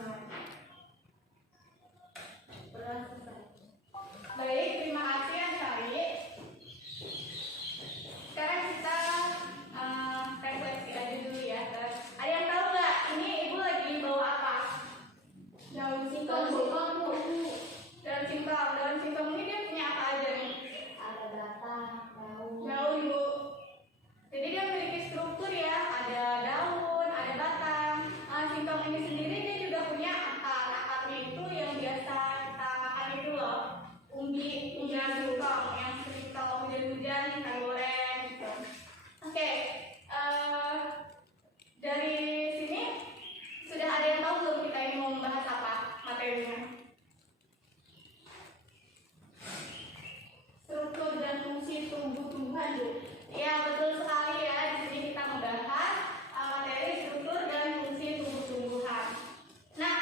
mulai. Baik, terima kasih Ansari. Sekarang kita refleksi aja dulu ya. Ada yang tahu nggak? Ini ibu lagi bawa apa? Daun singkong. Daun singkong ini dia punya apa aja nih? Ada batang, daun. Daun bu. Jadi dia memiliki struktur ya. Ada daun, ada batang. Singkong ini sendiri dia juga punya akar. Akarnya itu yang biasa kita makan itu loh. Umbi singkong yang sering kalau hujan-hujan kita goreng gitu. Oke, dari sini sudah ada yang tahu belum kita ini mau membahas apa materinya? Struktur dan fungsi tumbuh-tumbuhan bu. Ya betul sekali ya. Di sini kita membahas materi struktur dan fungsi tumbuh-tumbuhan. Nah,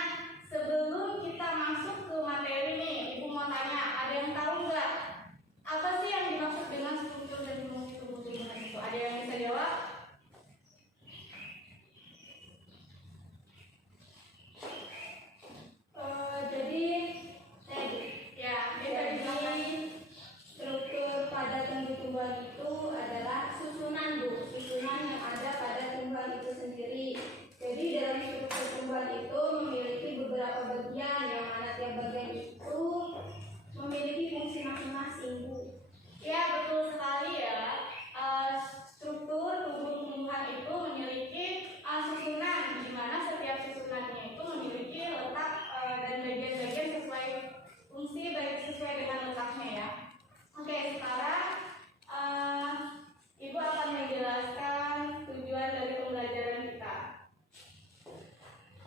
sebelum kita masuk ke materi nih, ibu mau tanya, ada yang tahu nggak apa sih yang dimaksud dengan struktur dan fungsi tumbuh-tumbuhan itu? Ada yang bisa jawab? Struktur pada tumbuh-tumbuhan itu adalah susunan bu, susunan yang ada pada tumbuhan itu sendiri. Jadi dalam struktur tumbuhan itu memiliki beberapa bagian yang mana tiap bagian itu memiliki fungsi masing-masing bu. Ya betul sekali ya. Struktur tumbuh-tumbuhan itu memiliki susunan, di mana setiap susunannya itu memiliki letak dan bagian-bagian sesuai fungsi baik sesuai dengan letaknya ya. Oke, sekarang ibu akan menjelaskan tujuan dari pembelajaran kita.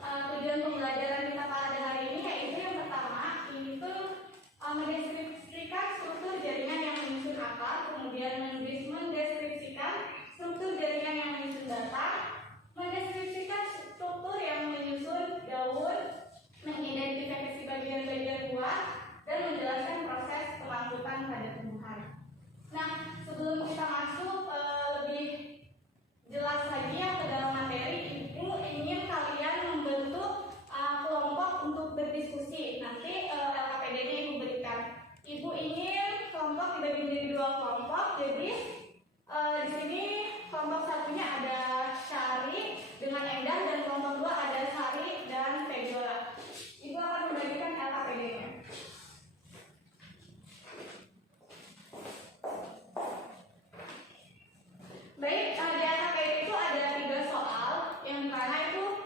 Tujuan pembelajaran kita pada hari ini yaitu yang pertama ini tuh mendeskripsikan struktur jaringan yang menyusun akar, kemudian mendeskripsikan struktur jaringan yang menyusun batang, mendeskripsikan struktur yang menyusun daun, mengidentifikasi bagian-bagian buah, dan menjelaskan proses pemangkutan pada tumbuhan. Nah, sebelum kita masuk lebih jelas lagi ya ke dalam materi, ibu ingin kalian membentuk kelompok untuk berdiskusi. Nanti LKPD-nya ibu berikan. Ibu ingin kelompok dibagi menjadi 2 kelompok. Jadi di sini kelompok satunya ada Syari dengan Endah dan kelompok 2 ada Sari dan Pejola. Ibu akan membagikan LKPD-nya. Baik, di LKPD itu ada 3 soal yang mana itu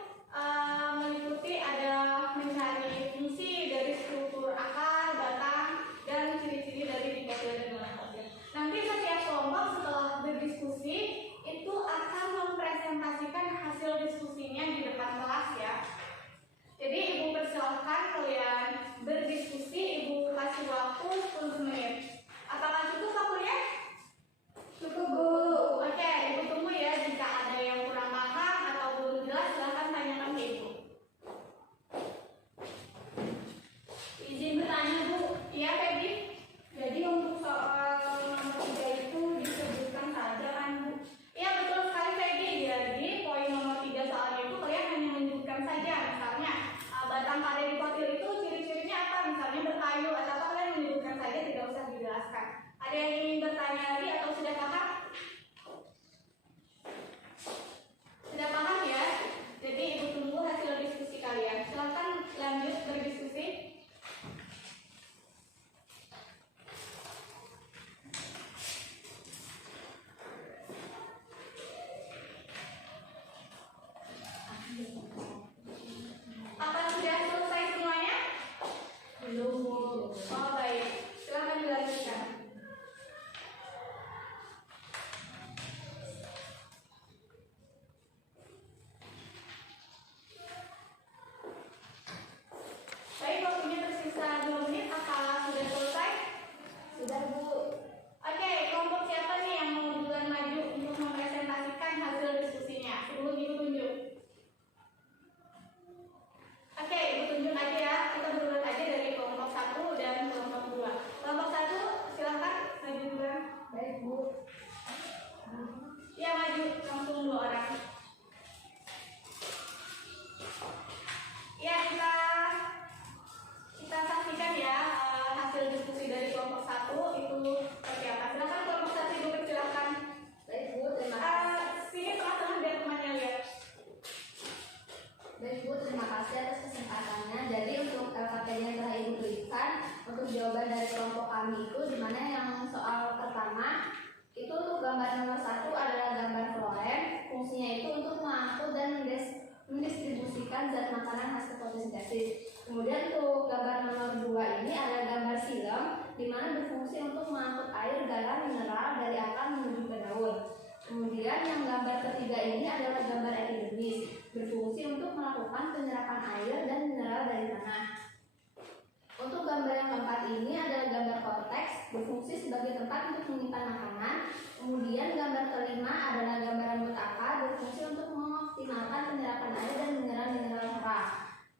meliputi ada mencari fungsi dari struktur akar, batang, dan ciri-ciri dari dikotil dan monokotil. Nanti setiap kelompok setelah berdiskusi itu akan mempresentasikan hasil diskusinya di depan kelas ya. Jadi ibu persilahkan kalian berdiskusi, ibu kasih waktu 10 menit. Apakah cukup waktunya? Cukup bu. Oke, ibu tunggu ya. Jika ada yang kurang paham atau belum jelas, silahkan tanyakan ke ibu. Izin bertanya bu. Iya Peggy. Jadi untuk soal nomor 3 itu disebutkan saja kan bu? Iya betul sekali Peggy. Jadi poin nomor 3 soalnya itu kalian hanya menyebutkan saja. Misalnya batang padi dikotil itu ciri-cirinya apa? Misalnya berkayu atau apa, kalian menyebutkan saja, tidak usah dijelaskan. Ada yang ingin bertanya lagi atau sudah paham? Sudah paham ya? Jadi ibu tunggu hasil diskusi kalian. Silahkan lanjut berdiskusi. Apa sudah selesai semuanya? Belum bu. Oh baik, silahkan dilanjutkan. kelompok kami itu, dimana yang soal pertama itu untuk gambar nomor 1 adalah gambar floem. Fungsinya itu untuk mengangkut dan mendistribusikan zat makanan hasil fotosintesis. Kemudian untuk gambar nomor 2 ini adalah gambar silem, di mana berfungsi untuk mengangkut air, garam, mineral dari akar menuju ke daun. Kemudian yang gambar ketiga ini adalah gambar epidermis, berfungsi untuk melakukan penyerapan air dan mineral dari tanah. Untuk gambar yang keempat ini adalah gambar korteks, berfungsi sebagai tempat untuk menyimpan makanan. Kemudian gambar kelima adalah gambar rambut akar, berfungsi untuk mengoptimalkan penyerapan air dan mineral-mineral hara.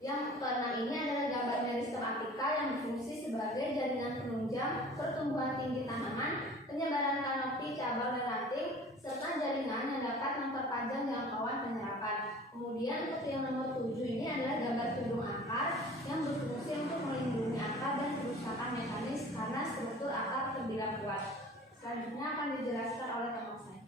Yang keenam ini adalah gambar meristem apikal yang berfungsi sebagai jaringan penunjang pertumbuhan tinggi tanaman, penyebaran kanopi cabang dan ranting, serta jaringan yang dapat memperpanjang jangkauan penyerapan. Kemudian untuk yang nomor 7 ini adalah gambar tudung akar yang berfungsi untuk melindungi akar dan kerusakan mekanis karena struktur akar terbilang kuat. Selanjutnya akan dijelaskan oleh teman saya.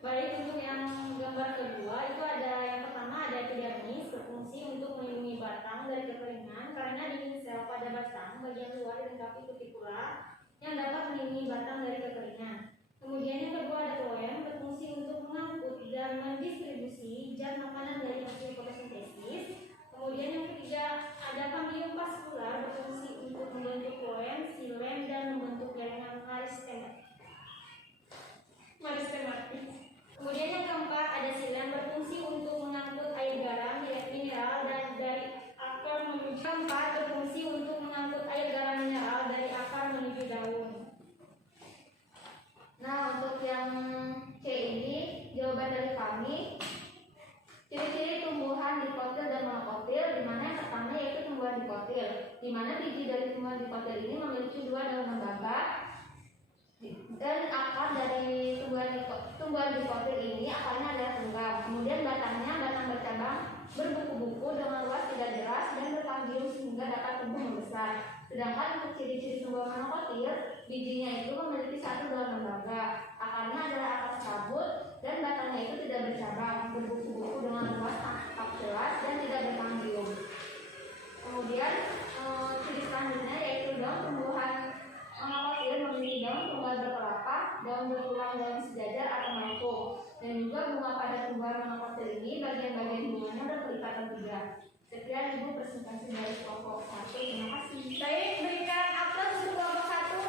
Baik, untuk yang gambar kedua itu ada yang pertama ada epidermis, berfungsi untuk melindungi batang dari kekeringan karena dinding sel pada batang bagian luar dilengkapi kutikula yang dapat melindungi batang dari kekeringan. Kemudian yang kedua ada floem, berfungsi untuk mengangkut dan mendistribusi zat makanan dari hasil fotosintesis. Kemudian yang ketiga ada cambium vascular, berfungsi untuk membentuk floem, silem dan membentuk jaringan meristematis. Kemudian yang keempat ada silem, berfungsi untuk mengangkut air garam, mineral dan dari akar menuju keempat berfungsi untuk mengangkut air garam mineral dari akar menuju daun. Nah, untuk yang C ini jawaban dari kami. Ciri-ciri tumbuhan dikotil dan monokotil, di mana yang pertama yaitu tumbuhan dikotil, di mana biji dari tumbuhan dikotil ini memiliki 2 daun lembaga dan akar dari tumbuhan dikotil ini akarnya adalah tunggal. Kemudian batang bercabang berbuku-buku dengan luas tidak deras dan berkambium sehingga dapat tumbuh membesar. Sedangkan untuk ciri-ciri tumbuhan monokotil, bijinya itu memiliki 1 daun lembaga, akarnya adalah akar cabut dan batangnya itu tidak bercabang, berbuku-buku dengan luas tampak jelas dan tidak berkambium. Kemudian ciri selanjutnya yaitu daun tumbuhan monokotil memiliki daun tunggal berkelapa, daun berulang daun sejajar atau melengkung, dan juga bunga pada tumbuhan monokotil ini bagian-bagian bunganya berkelipatan 3. Sekian Ibu presentasi dari kelompok 1. Terima kasih. Baik, berikan aplaus untuk kelompok 1.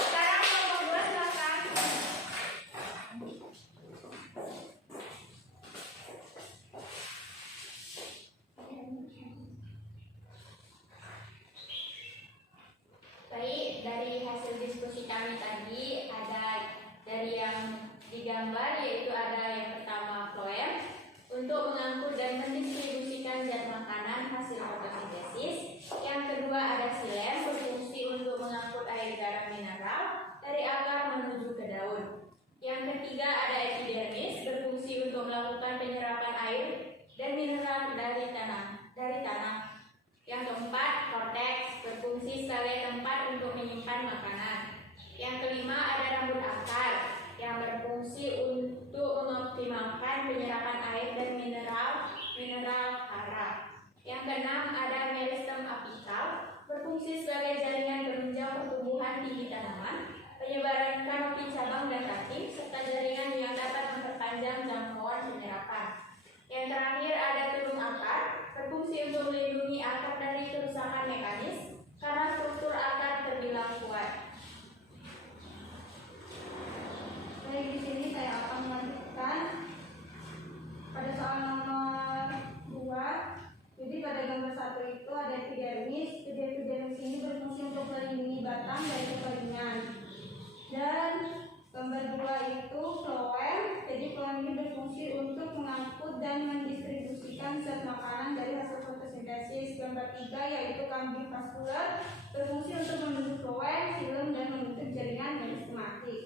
Sekarang kelompok 2 silakan. Baik, dari hasil diskusi kami tadi ada dari yang digambar yaitu ada yang pertama floem untuk mengangkut dan mendistribusikan zat makanan hasil fotosintesis. Yang kedua ada silem, berfungsi untuk mengangkut air garam mineral dari akar menuju ke daun. Yang ketiga ada epidermis, berfungsi untuk melakukan penyerapan air dan mineral dari tanah. Yang keempat korteks, berfungsi sebagai tempat untuk menyimpan makanan. Yang kelima ada rambut akar yang berfungsi untuk mengoptimalkan penyerapan air dan mineral hara. Yang keenam ada meristem apikal, berfungsi sebagai jaringan penunjang pertumbuhan tinggi tanaman, penyebaran kanopi cabang dan ranting, serta jaringan yang dapat memperpanjang jangkauan penyerapan. Yang terakhir ada tudung akar, berfungsi untuk melindungi akar dari kerusakan mekanis karena struktur akar terbilang kuat. Baik, di sini saya akan melanjutkan pada soal nomor 2. Jadi pada gambar 1 itu ada epidermis. Epidermis ini berfungsi untuk melindungi batang dari kekeringan. Dan gambar 2 itu floem. Jadi floem ini berfungsi untuk mengangkut dan mendistribusikan zat makanan dari hasil fotosintesis. Gambar 3 yaitu cambium vascular, berfungsi untuk membentuk floem, silem dan membentuk jaringan meristematik.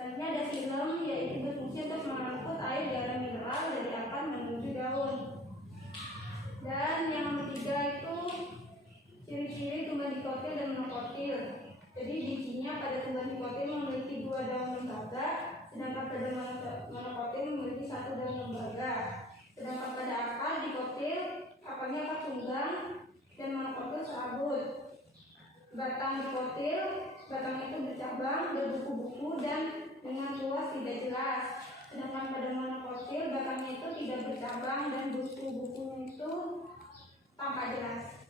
Selanjutnya ada silem, yaitu berfungsi untuk mengangkut air garam mineral dari akar menuju daun. Dan yang nomor 3 itu ciri-ciri tumbuhan dikotil dan monokotil. Jadi bijinya pada tumbuhan dikotil memiliki 2 daun lembaga, sedangkan pada monokotil memiliki 1 daun lembaga. batang dikotil, batang itu bercabang, berbuku-buku dan dengan luas tidak jelas. Sedangkan pada monokotil batangnya itu tidak bercabang dan buku-bukunya itu tampak jelas.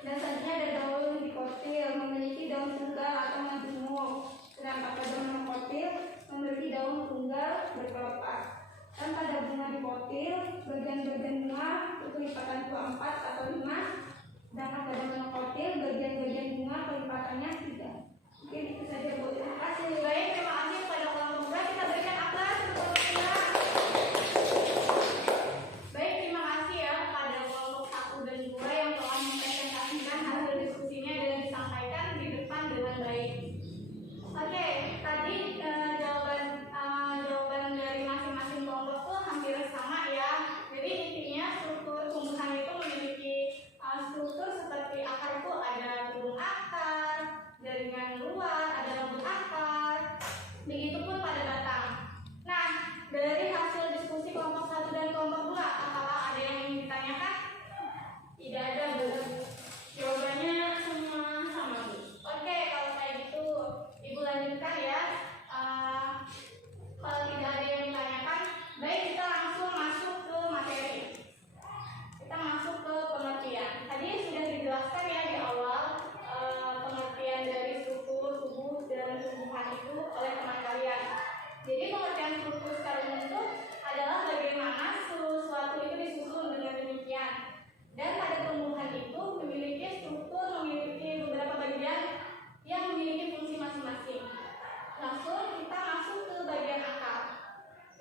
Dan selanjutnya ada daun dikotil, memiliki daun tunggal atau majemuk. Sedangkan pada monokotil memiliki daun tunggal berkelopak. Dan pada bunga dikotil, bagian-bagian bunga itu kelipatan 4 atau 5. Sedangkan pada monokotil, bagian-bagian bunga kelipatannya 3. Oke, itu saja Bu. Terima kasih. Baik, terima kasih kepada kelompok 2. Kita berikan aplaus untuk kelompok 2. Baik, terima kasih ya kepada kelompok 1 dan 2 yang telah mempresentasikan hasil diskusinya dan disampaikan di depan dengan baik. Oke, tadi jawaban dari masing-masing kelompok tuh hampir sama ya. Jadi intinya struktur tumbuhan itu memiliki struktur seperti akar itu ada tudung akar, jaringan luar, ada rambut akar, begitupun pada batang. Nah, dari hasil diskusi kelompok 1 dan kelompok 2, apakah ada yang ingin ditanyakan? Tidak ada, Bu. Jawabannya semua sama, Bu. Oke, kalau kayak gitu Ibu lanjutkan ya. Kalau tidak ada yang ditanyakan, baik kita langsung masuk ke materi. Kita masuk ke pengertian. Tadi sudah dijelaskan ya di awal pengertian dari struktur tubuh dan tumbuhan itu oleh teman kalian. Jadi pengertian struktur secara umum itu adalah bagaimana sesuatu itu disusun dengan demikian. Dan pada tumbuhan itu memiliki struktur, memiliki beberapa bagian yang memiliki fungsi masing-masing. Langsung kita masuk ke bagian akar.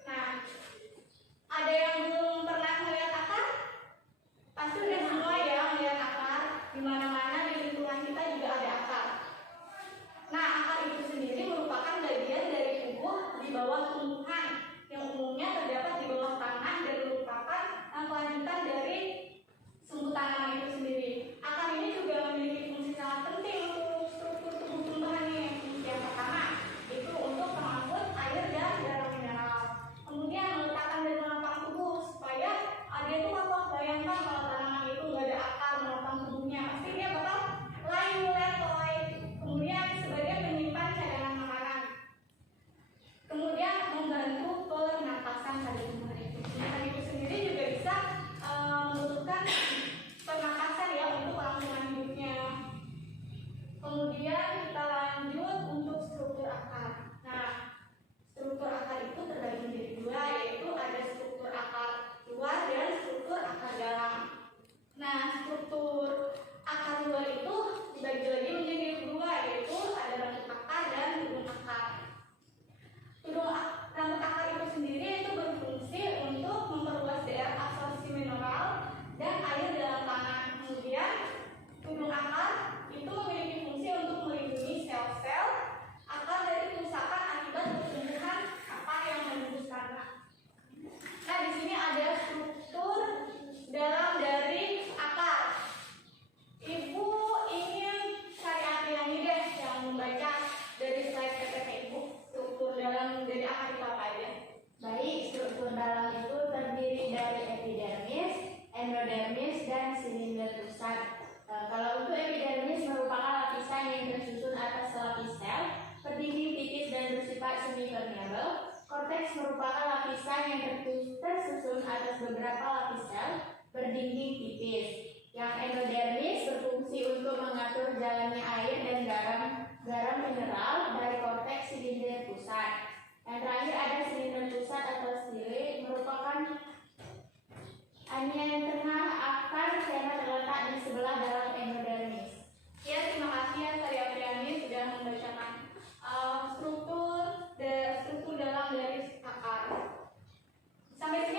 Nah, ada yang belum pernah melihat akar? Pasti udah semua ya melihat akar. Di mana-mana di lingkungan kita juga ada akar. Nah, akar itu sendiri merupakan bagian dari tubuh di bawah tumbuhan yang umumnya terdapat di bawah tanah dan merupakan kelanjutan dari sumbu tanaman itu sendiri. Akar ini juga memiliki fungsi sangat penting untuk struktur tubuh tumbuhannya. Yang pertama, itu untuk mengangkut air dan darah mineral. Kemudian meletakkan dan menopang tubuh supaya dia itu kokoh. Bayangkan kalau tanaman itu nggak ada akar menopang tubuhnya, pasti dia bakal layu letoy. Kemudian sebagai penyimpan cadangan makanan. Kemudian membantu pernapasan pada tumbuhan itu. Tumbuhan itu sendiri juga bisa membutuhkan pernapasan ya untuk kelangsungan hidupnya. Kemudian kita lanjut untuk struktur akar. Nah, struktur akar itu terbagi menjadi 2, yaitu ada struktur akar luar dan struktur akar dalam. Nah, struktur akar luar itu dibagi lagi menjadi 2, yaitu ada rambut akar dan tudung akar. Rambut akar itu sendiri itu berfungsi untuk memperluas daerah absorpsi mineral dan air dalam tanah. Kemudian tudung akar itu memiliki fungsi untuk melindungi sel-sel akar dari kerusakan akibat pertumbuhan akar yang menembus tanah. Nah, di sini ada struktur dalam dari akar. Ibu ingin cari artinya deh yang membaca dari slide PPT Ibu. Struktur dalam dari akar itu apa aja? Baik, struktur dalam itu terdiri dari epidermis, endodermis, dan silinder pusat. Kalau untuk epidermis merupakan lapisan yang tersusun atas lapis sel, berdinding tipis dan bersifat semi-permeable. Korteks merupakan lapisan yang tersusun atas beberapa lapis sel, berdinding tipis. Yang endodermis berfungsi untuk mengatur jalannya air dan garam mineral dari korteks silinder pusat. Yang terakhir ada silinder pusat atau stile, merupakan anian tengah akar karena terletak di sebelah dalam endodermis. Ya, terima kasih ya Sari Apriani sudah membacakan struktur dalam dari akar. Sampai sini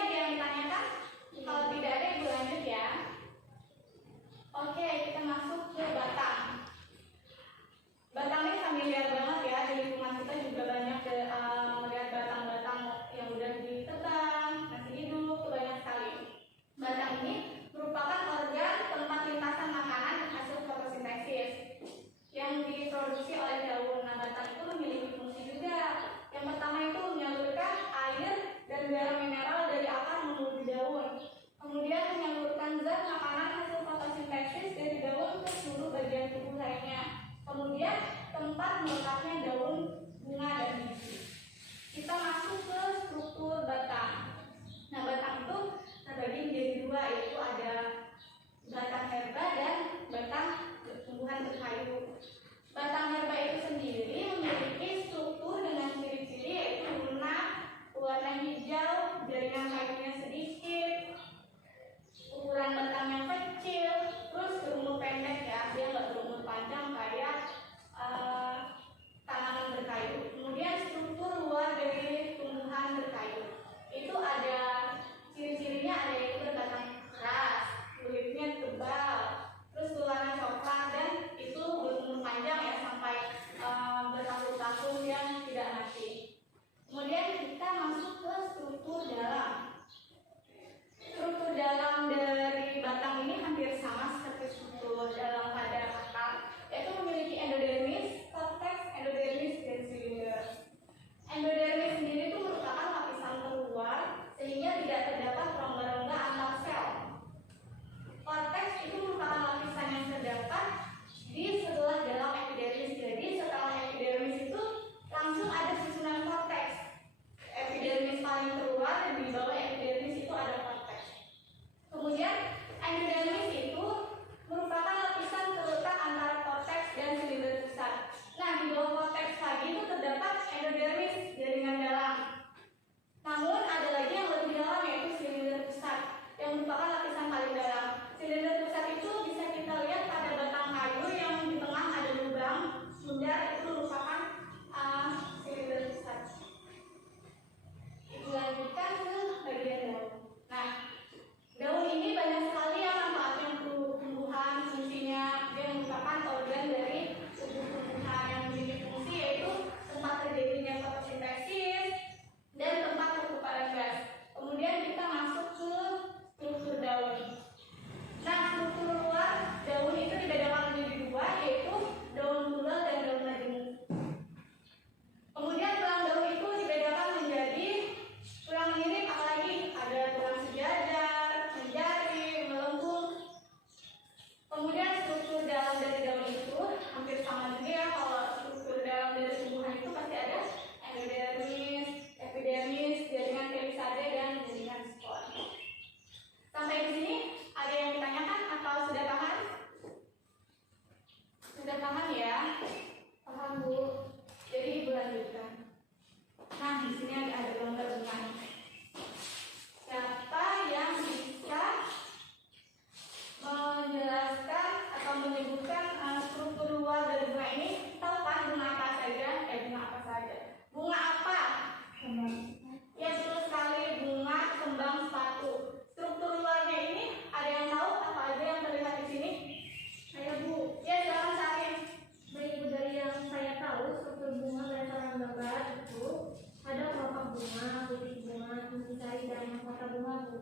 mahkota bunga, Bu?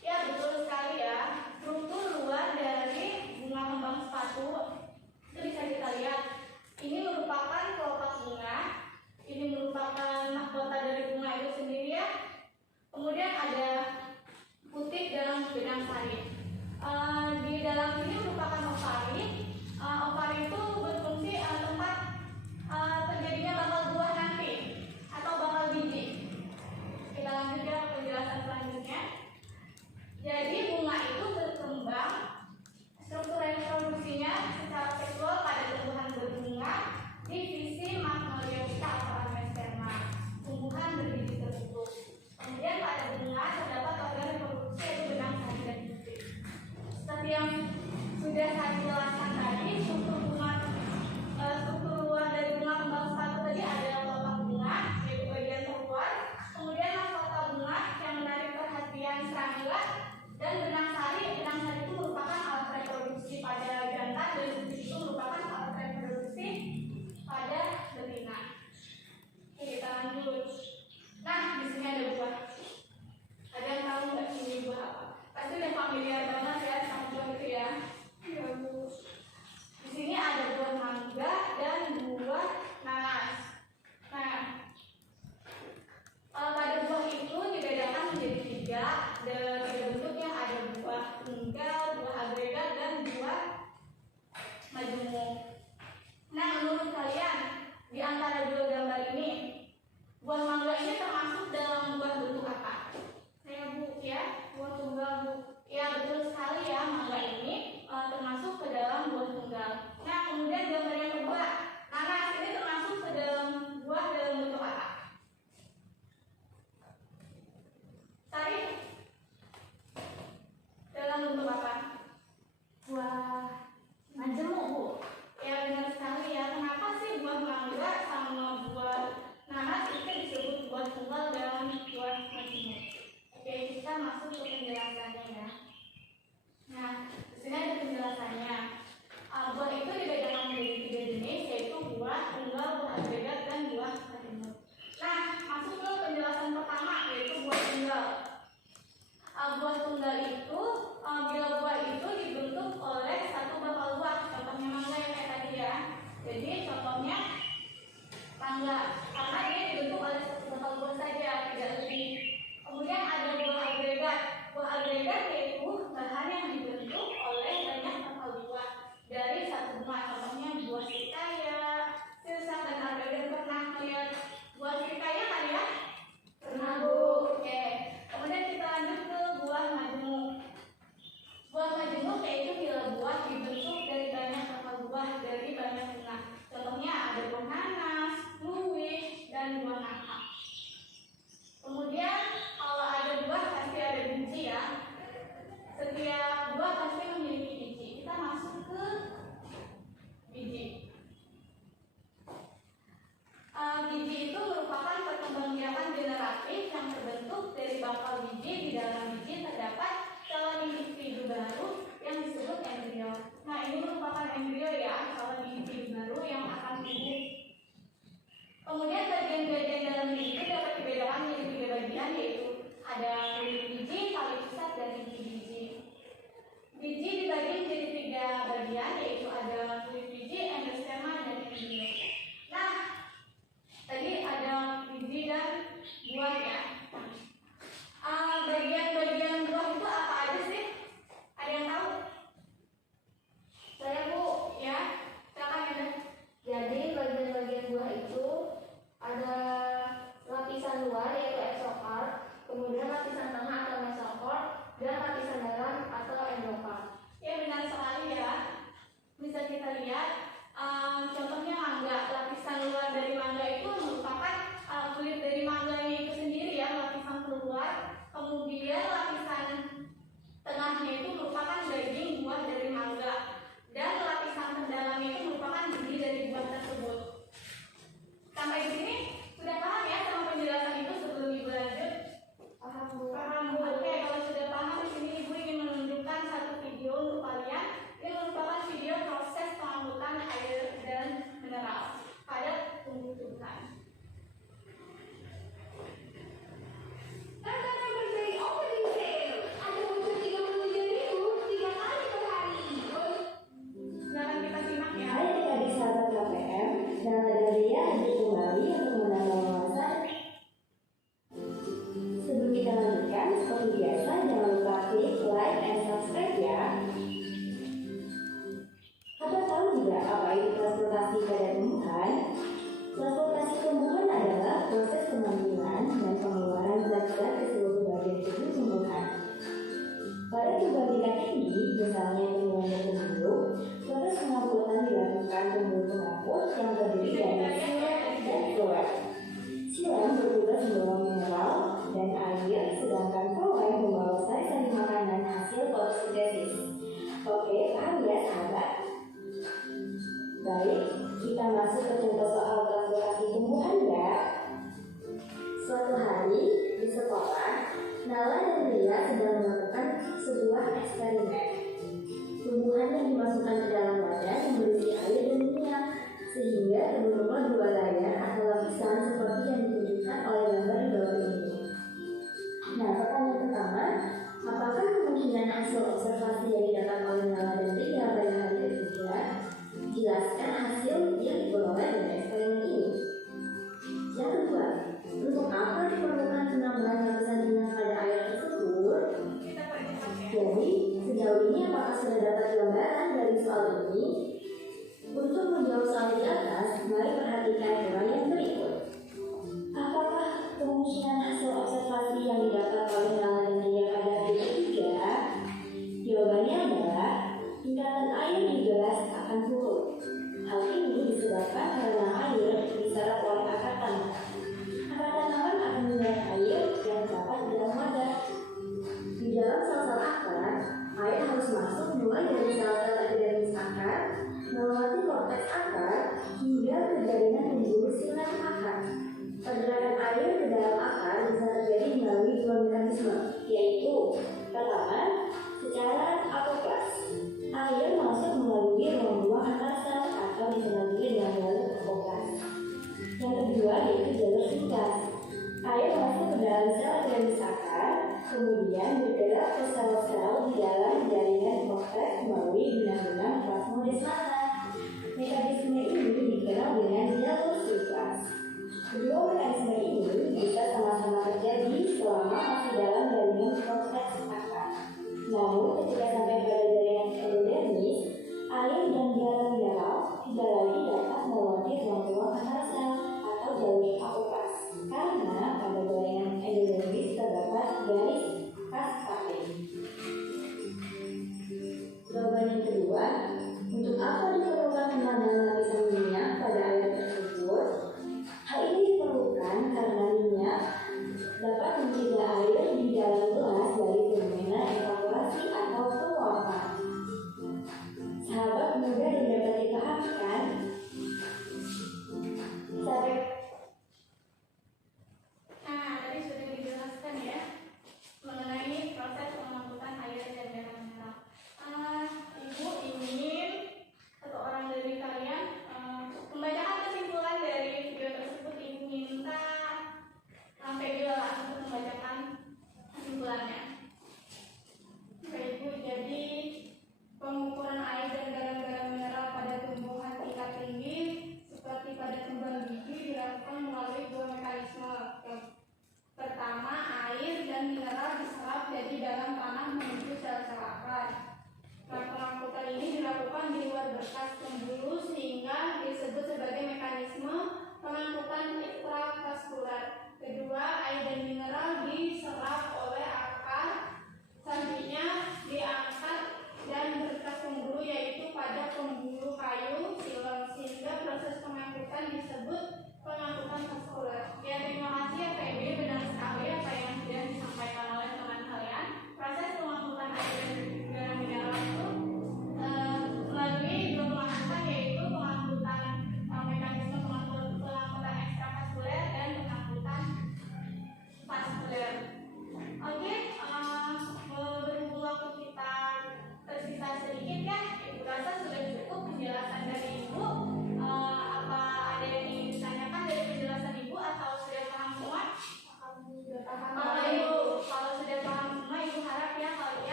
Ya, betul sekali ya. Struktur luar dari bunga kembang sepatu itu bisa kita lihat. Ini merupakan kelopak bunga. Ini merupakan mahkota dari bunga itu sendiri ya. Kemudian ada putik dalam benang sari. Di dalam ini merupakan ovari. Ovari itu berfungsi tempat terjadinya bakal buah nanti atau bakal biji. Kita lanjut ya penjelasan selanjutnya. Jadi bunga itu berkembang, struktur reproduksinya secara seksual pada tumbuhan berbunga di visi Magnolia atau Amesterma, tumbuhan berbiji tertutup. Kemudian pada bunga terdapat organ reproduksi yaitu benang sari dan putik. Seperti yang sudah saya jelaskan tadi, struktur luar dari bunga kembang sepatu tadi ada kelopak bunga yaitu bagian terluar, kemudian mahkota bunga yang menarik perhatian serangga, dan benang sari. Benang sari itu merupakan alat reproduksi pada jantan dan putik itu merupakan alat reproduksi pada betina. Oke, kita lanjut. Nah, di sini ada buah. Ada yang tahu nggak ini buah apa? Pasti udah familiar banget ya sama buah itu ya. Di sini ada buah mangga dan buah nanas. Nah, pada buah itu dibedakan menjadi tiga bentuknya, ada buah tunggal, buah agregat, dan buah majemuk. Nah, menurut kalian di antara dua gambar ini, buah mangga ini termasuk dalam buah bentuk apa? Saya Bu ya, buah tunggal Bu. Ya betul sekali ya, mangga ini termasuk ke dalam buah tunggal. Nah, kemudian gambar yang kedua, nanas ini termasuk ke dalam buah dalam bentuk apa? Sari? Dalam bentuk apa? Buah majemuk, Bu. Ya benar sekali ya. Kenapa sih buah mangga sama buah nanas itu disebut buah tunggal dan buah majemuk? Oke, kita masuk ke penjelasannya ya. Nah, di sini ada penjelasannya. Buah itu dibedakan menjadi tiga jenis, yaitu buah tunggal, buah agregat, dan buah majemuk. Nah, masuk ke penjelasan pertama, yaitu buah tunggal. Buah tunggal itu bila buah itu dibentuk oleh satu bakal buah, contohnya mangga ya kayak tadi ya. Jadi contohnya mangga, karena dia dibentuk oleh satu bakal buah saja, tidak lebih. Kemudian ada buah agregat. Buah agregat yaitu bahan yang dibentuk oleh banyak bakal buah dari satu bunga, contohnya buah sirkaya, silsak, dan agregat. Pernah melihat buah sirkaya kan ya? Pernah Bu. Oke. Kemudian kita lanjut ke buah majemuk. Buah majemuk yaitu bila buah dibentuk dari banyak bakal buah dari banyak bunga. Contohnya ada buah nanas, luwih, dan buah nangka. Kemudian kalau ada buah pasti ada biji ya. Setiap buah pasti memiliki biji. Kita masuk ke biji. Biji itu merupakan perkembangbiakan generatif yang terbentuk dari bakal biji. Di dalam biji terdapat calon individu baru yang disebut embrio. Nah, ini merupakan embrio ya, calon individu baru yang akan tumbuh. Kemudian bagian-bagian dalam biji itu dapat dibedakan menjadi tiga bagian, yaitu ada kulit biji, tali pusat, dan inti biji. Biji dibagi menjadi tiga bagian, yaitu ada kulit biji, endosperma, dan embrio. Nah, tadi ada biji dan buah ya. Bagian-bagian buah itu apa aja sih? Ada yang tahu? Saya Bu, Ya, silakan ada. jadi bagian-bagian buah itu ada lapisan luar yaitu exokard, misalnya penyulingan pembuluh, proses pengangkutan dilakukan pembuluh pengangkut yang terdiri dari silam dan floem. Silam bertugas membawa mineral dan air, sedangkan floem membawa sari-sari makanan hasil fotosintesis. Oke, paham ya sahabat? Baik, kita masuk ke contoh soal transportasi tumbuhan ya. Suatu hari di sekolah, Nala dan Ria sedang melakukan sebuah eksperimen. Tumbuhan yang dimasukkan ke dalam wadah yang berisi air dan minyak, sehingga terbentuklah dua layar atau lapisan seperti yang ditunjukkan oleh gambar di bawah ini. Nah, pertanyaan pertama, apakah kemungkinan hasil observasi yang didapat oleh Nala dan Ria pada hari ketiga? Jelaskan hasil yang diperoleh dari eksperimen ini. Yang kedua, untuk apa diperlukan penambahan lapisan minyak pada air tersebut? Jadi, sejauh ini apakah sudah dapat gambaran dari soal ini? Untuk menjawab soal di atas, mari perhatikan uraian berikut. Apakah kemungkinan hasil observasi yang didapat oleh Nala dan Ria pada hari ketiga? Jawabannya adalah tingkatan air di gelas akan turun. Hal ini disebabkan karena air diserap oleh akar tanaman. Akar tanaman akan menyerap air yang terdapat di dalam wadah. Di dalam sel-sel akar, air harus masuk mulai dari sel-sel epidermis akar, melewati korteks akar, hingga ke jaringan pembuluh silang akar. Pergerakan air ke dalam akar bisa terjadi melalui dua mekanisme, yaitu pertama, secara apoplas. Air masuk melalui ruang buang antar sel atau dikenal juga dengan jalur apoplas. Yang kedua yaitu jalur sinklas. Air masuk ke dalam sel epidermis akar, kemudian bergerak ke sel-sel di dalam jaringan korteks melalui benang-benang plasmodesmata. Mekanisme ini dikenal dengan jalur sinklas. Kedua mekanisme ini bisa sama-sama terjadi selama masih dalam jaringan korteks akar. Namun, ketika sampai pada jaringan endodermis, air dan garam mineral tidak lagi dapat melewati ruang-ruang antar sel atau jalur apoplas karena pada jaringan endodermis terdapat garis kaskade. Jawaban yang kedua, untuk apa diperlukan penambahan lapisan minyak pada air tersebut? Hal ini diperlukan karena minyak dapat mencegah air di dalam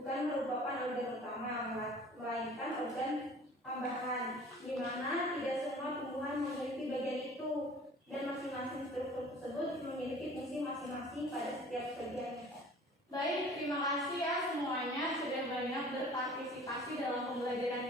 bukan merupakan organ utama, melainkan organ tambahan, di mana tidak semua tumbuhan memiliki bagian itu, dan masing-masing struktur tersebut memiliki fungsi masing-masing pada setiap bagiannya. Baik, terima kasih ya semuanya sudah banyak berpartisipasi dalam pembelajaran